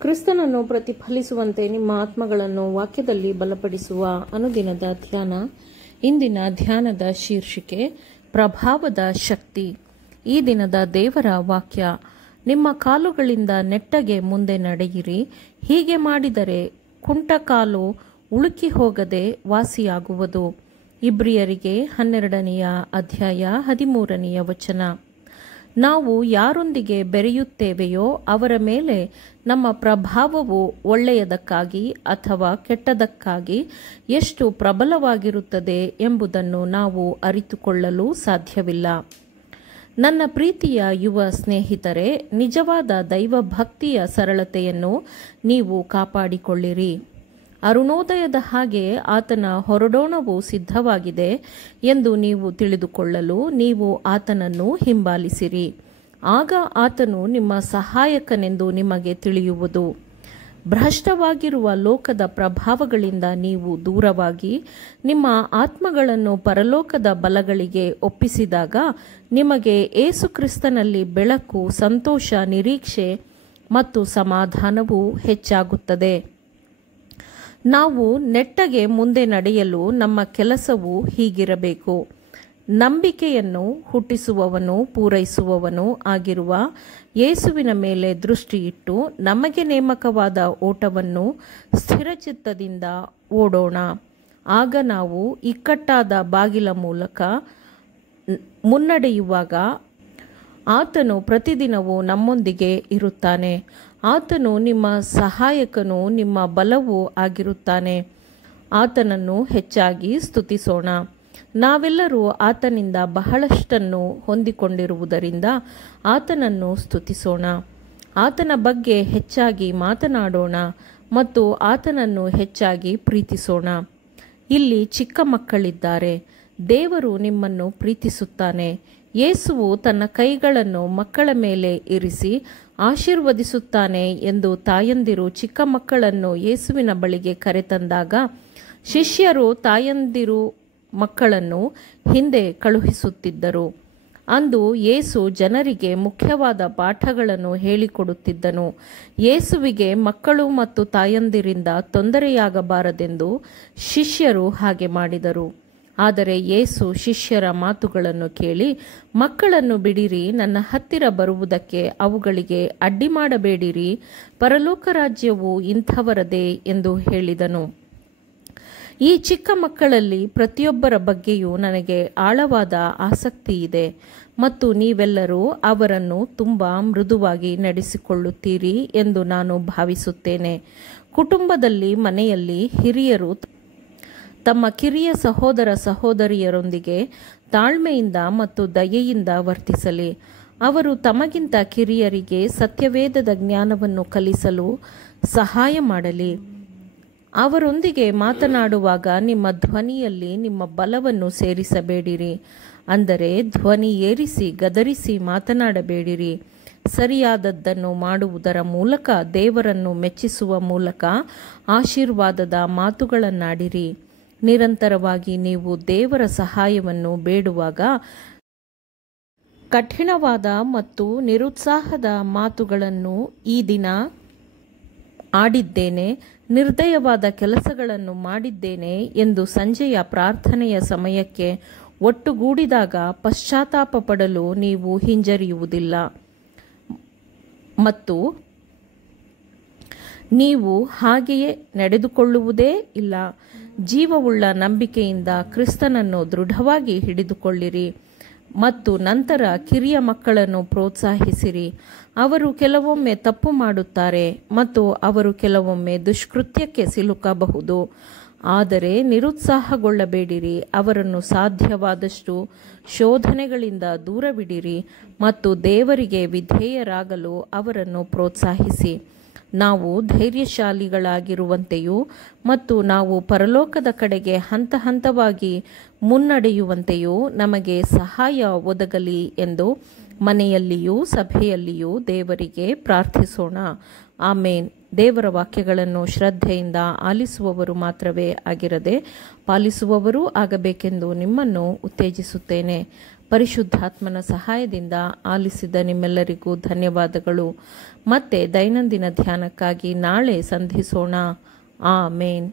ಕ್ರಿಸ್ತನನ್ನು ಪ್ರತಿಫಲಿಸುವಂತೆ ನಿಮ್ಮ ಆತ್ಮಗಳನ್ನು ವಾಕ್ಯದಲ್ಲಿ ಬಲಪಡಿಸುವ ಅನುದಿನದ ಧ್ಯಾನ. ಇಂದಿನ ಧ್ಯಾನದ ಶೀರ್ಷಿಕೆ ಪ್ರಭಾವದ ಶಕ್ತಿ. ಈ ದಿನದ ದೇವರ ವಾಕ್ಯ, ನಿಮ್ಮ ಕಾಲುಗಳಿಂದ ನೆಟ್ಟಗೆ ಮುಂದೆ ನಡೆಯಿರಿ, ಹೀಗೆ ಮಾಡಿದರೆ ಕುಂಟಕಾಲು ಉಳುಕಿ ಹೋಗದೆ ವಾಸಿಯಾಗುವುದು. ಇಬ್ರಿಯರಿಗೆ 12ನೇ ಅಧ್ಯಾಯ 13ನೇ ವಚನ. ನಾವು ಯಾರೊಂದಿಗೆ ಬೆರೆಯುತ್ತೇವೆಯೋ ಅವರ ಮೇಲೆ ನಮ್ಮ ಪ್ರಭಾವವು ಒಳ್ಳೆಯದಕ್ಕಾಗಿ ಅಥವಾ ಕೆಟ್ಟದಕ್ಕಾಗಿ ಎಷ್ಟು ಪ್ರಬಲವಾಗಿರುತ್ತದೆ ಎಂಬುದನ್ನು ನಾವು ಅರಿತುಕೊಳ್ಳಲು ಸಾಧ್ಯವಿಲ್ಲ. ನನ್ನ ಪ್ರೀತಿಯ ಯುವ ಸ್ನೇಹಿತರೆ, ನಿಜವಾದ ದೈವ ಭಕ್ತಿಯ ಸರಳತೆಯನ್ನು ನೀವು ಕಾಪಾಡಿಕೊಳ್ಳಿರಿ. ಅರುಣೋದಯದ ಹಾಗೆ ಆತನ ಹೊರಡೋಣವು ಸಿದ್ಧವಾಗಿದೆ ಎಂದು ನೀವು ತಿಳಿದುಕೊಳ್ಳಲು ನೀವು ಆತನನ್ನು ಹಿಂಬಾಲಿಸಿರಿ. ಆಗ ಆತನು ನಿಮ್ಮ ಸಹಾಯಕನೆಂದು ನಿಮಗೆ ತಿಳಿಯುವುದು. ಭ್ರಷ್ಟವಾಗಿರುವ ಲೋಕದ ಪ್ರಭಾವಗಳಿಂದ ನೀವು ದೂರವಾಗಿ ನಿಮ್ಮ ಆತ್ಮಗಳನ್ನು ಪರಲೋಕದ ಬಲಗಳಿಗೆ ಒಪ್ಪಿಸಿದಾಗ ನಿಮಗೆ ಯೇಸುಕ್ರಿಸ್ತನಲ್ಲಿ ಬೆಳಕು, ಸಂತೋಷ, ನಿರೀಕ್ಷೆ ಮತ್ತು ಸಮಾಧಾನವೂ ಹೆಚ್ಚಾಗುತ್ತದೆ. ನಾವು ನೆಟ್ಟಗೆ ಮುಂದೆ ನಡೆಯಲು ನಮ್ಮ ಕೆಲಸವು ಹೀಗಿರಬೇಕು. ನಂಬಿಕೆಯನ್ನು ಹುಟ್ಟಿಸುವವನು, ಪೂರೈಸುವವನು ಆಗಿರುವ ಯೇಸುವಿನ ಮೇಲೆ ದೃಷ್ಟಿಯಿಟ್ಟು ನಮಗೆ ನೇಮಕವಾದ ಓಟವನ್ನು ಸ್ಥಿರಚಿತ್ತದಿಂದ ಓಡೋಣ. ಆಗ ನಾವು ಇಕ್ಕಟ್ಟಾದ ಬಾಗಿಲ ಮೂಲಕ ಮುನ್ನಡೆಯುವಾಗ ಆತನು ಪ್ರತಿದಿನವೂ ನಮ್ಮೊಂದಿಗೆ ಇರುತ್ತಾನೆ. ಆತನು ನಿಮ್ಮ ಸಹಾಯಕನೂ ನಿಮ್ಮ ಬಲವೂ ಆಗಿರುತ್ತಾನೆ. ಆತನನ್ನು ಹೆಚ್ಚಾಗಿ ಸ್ತುತಿಸೋಣ. ನಾವೆಲ್ಲರೂ ಆತನಿಂದ ಬಹಳಷ್ಟನ್ನು ಹೊಂದಿಕೊಂಡಿರುವುದರಿಂದ ಆತನನ್ನು ಸ್ತುತಿಸೋಣ. ಆತನ ಬಗ್ಗೆ ಹೆಚ್ಚಾಗಿ ಮಾತನಾಡೋಣ ಮತ್ತು ಆತನನ್ನು ಹೆಚ್ಚಾಗಿ ಪ್ರೀತಿಸೋಣ. ಇಲ್ಲಿ ಚಿಕ್ಕ ಮಕ್ಕಳಿದ್ದಾರೆ. ದೇವರು ನಿಮ್ಮನ್ನು ಪ್ರೀತಿಸುತ್ತಾನೆ. ಯೇಸುವು ತನ್ನ ಕೈಗಳನ್ನು ಮಕ್ಕಳ ಮೇಲೆ ಇರಿಸಿ ಆಶೀರ್ವದಿಸುತ್ತಾನೆ ಎಂದು ತಾಯಂದಿರು ಚಿಕ್ಕ ಮಕ್ಕಳನ್ನು ಯೇಸುವಿನ ಬಳಿಗೆ ಕರೆತಂದಾಗ ಶಿಷ್ಯರು ತಾಯಂದಿರು ಮಕ್ಕಳನ್ನು ಹಿಂದೆ ಕಳುಹಿಸುತ್ತಿದ್ದರು. ಅಂದು ಯೇಸು ಜನರಿಗೆ ಮುಖ್ಯವಾದ ಪಾಠಗಳನ್ನು ಹೇಳಿಕೊಡುತ್ತಿದ್ದನು. ಯೇಸುವಿಗೆ ಮಕ್ಕಳು ಮತ್ತು ತಾಯಂದಿರಿಂದ ತೊಂದರೆಯಾಗಬಾರದೆಂದು ಶಿಷ್ಯರು ಹಾಗೆ ಮಾಡಿದರು. ಆದರೆ ಯೇಸು ಶಿಷ್ಯರ ಮಾತುಗಳನ್ನು ಕೇಳಿ, ಮಕ್ಕಳನ್ನು ಬಿಡಿರಿ, ನನ್ನ ಹತ್ತಿರ ಬರುವುದಕ್ಕೆ ಅವುಗಳಿಗೆ ಅಡ್ಡಿ ಮಾಡಬೇಡಿರಿ, ಪರಲೋಕ ರಾಜ್ಯವು ಇಂಥವರದೇ ಎಂದು ಹೇಳಿದನು. ಈ ಚಿಕ್ಕ ಮಕ್ಕಳಲ್ಲಿ ಪ್ರತಿಯೊಬ್ಬರ ಬಗ್ಗೆಯೂ ನನಗೆ ಆಳವಾದ ಆಸಕ್ತಿ ಇದೆ ಮತ್ತು ನೀವೆಲ್ಲರೂ ಅವರನ್ನು ತುಂಬಾ ಮೃದುವಾಗಿ ನಡೆಸಿಕೊಳ್ಳುತ್ತೀರಿ ಎಂದು ನಾನು ಭಾವಿಸುತ್ತೇನೆ. ಕುಟುಂಬದಲ್ಲಿ, ಮನೆಯಲ್ಲಿ ಹಿರಿಯರು ತಮ್ಮ ಕಿರಿಯ ಸಹೋದರ ಸಹೋದರಿಯರೊಂದಿಗೆ ತಾಳ್ಮೆಯಿಂದ ಮತ್ತು ದಯೆಯಿಂದ ವರ್ತಿಸಲಿ. ಅವರು ತಮಗಿಂತ ಕಿರಿಯರಿಗೆ ಸತ್ಯವೇದದ ಜ್ಞಾನವನ್ನು ಕಲಿಸಲು ಸಹಾಯ ಮಾಡಲಿ. ಅವರೊಂದಿಗೆ ಮಾತನಾಡುವಾಗ ನಿಮ್ಮ ಧ್ವನಿಯಲ್ಲಿ ನಿಮ್ಮ ಬಲವನ್ನು ಸೇರಿಸಬೇಡಿರಿ. ಅಂದರೆ ಧ್ವನಿ ಏರಿಸಿ ಗದರಿಸಿ ಮಾತನಾಡಬೇಡಿರಿ. ಸರಿಯಾದದ್ದನ್ನು ಮಾಡುವುದರ ಮೂಲಕ, ದೇವರನ್ನು ಮೆಚ್ಚಿಸುವ ಮೂಲಕ ಆಶೀರ್ವಾದದ ಮಾತುಗಳನ್ನಾಡಿರಿ. ನಿರಂತರವಾಗಿ ನೀವು ದೇವರ ಸಹಾಯವನ್ನು ಬೇಡುವಾಗ ಕಠಿಣವಾದ ಮತ್ತು ನಿರುತ್ಸಾಹದ ಮಾತುಗಳನ್ನು ಈ ದಿನ ಆಡಿದ್ದೇನೆ, ನಿರ್ದಯವಾದ ಕೆಲಸಗಳನ್ನು ಮಾಡಿದ್ದೇನೆ ಎಂದು ಸಂಜೆಯ ಪ್ರಾರ್ಥನೆಯ ಸಮಯಕ್ಕೆ ಒಟ್ಟುಗೂಡಿದಾಗ ಪಶ್ಚಾತ್ತಾಪ ಪಡಲು ನೀವು ಹಿಂಜರಿಯುವುದಿಲ್ಲ ಮತ್ತು ನೀವು ಹಾಗೆಯೇ ನಡೆದುಕೊಳ್ಳುವುದೇ ಇಲ್ಲ. ಜೀವವುಳ್ಳ ನಂಬಿಕೆಯಿಂದ ಕ್ರಿಸ್ತನನ್ನು ದೃಢವಾಗಿ ಹಿಡಿದುಕೊಳ್ಳಿರಿ ಮತ್ತು ನಂತರ ಕಿರಿಯ ಮಕ್ಕಳನ್ನು ಪ್ರೋತ್ಸಾಹಿಸಿರಿ. ಅವರು ಕೆಲವೊಮ್ಮೆ ತಪ್ಪು ಮಾಡುತ್ತಾರೆ ಮತ್ತು ಅವರು ಕೆಲವೊಮ್ಮೆ ದುಷ್ಕೃತ್ಯಕ್ಕೆ ಸಿಲುಕಬಹುದು. ಆದರೆ ನಿರುತ್ಸಾಹಗೊಳ್ಳಬೇಡಿರಿ. ಅವರನ್ನು ಸಾಧ್ಯವಾದಷ್ಟು ಶೋಧನೆಗಳಿಂದ ದೂರವಿಡಿರಿ ಮತ್ತು ದೇವರಿಗೆ ವಿಧೇಯರಾಗಲು ಅವರನ್ನು ಪ್ರೋತ್ಸಾಹಿಸಿ. ನಾವು ಧೈರ್ಯಶಾಲಿಗಳಾಗಿರುವಂತೆಯೂ ಮತ್ತು ನಾವು ಪರಲೋಕದ ಕಡೆಗೆ ಹಂತ ಹಂತವಾಗಿ ಮುನ್ನಡೆಯುವಂತೆಯೂ ನಮಗೆ ಸಹಾಯ ಒದಗಲಿ ಎಂದು ಮನೆಯಲ್ಲಿಯೂ ಸಭೆಯಲ್ಲಿಯೂ ದೇವರಿಗೆ ಪ್ರಾರ್ಥಿಸೋಣ. ಆಮೇನ್. ದೇವರ ವಾಕ್ಯಗಳನ್ನು ಶ್ರದ್ಧೆಯಿಂದ ಆಲಿಸುವವರು ಮಾತ್ರವೇ ಆಗಿರದೆ ಪಾಲಿಸುವವರೂ ಆಗಬೇಕೆಂದು ನಿಮ್ಮನ್ನು ಉತ್ತೇಜಿಸುತ್ತೇನೆ. ಪರಿಶುದ್ಧಾತ್ಮನ ಸಹಾಯದಿಂದ ಆಲಿಸಿದ ನಿಮ್ಮೆಲ್ಲರಿಗೂ ಧನ್ಯವಾದಗಳು. ಮತ್ತೆ ದೈನಂದಿನ ಧ್ಯಾನಕ್ಕಾಗಿ ನಾಳೆ ಸಂಧಿಸೋಣ. ಆಮೇನ್.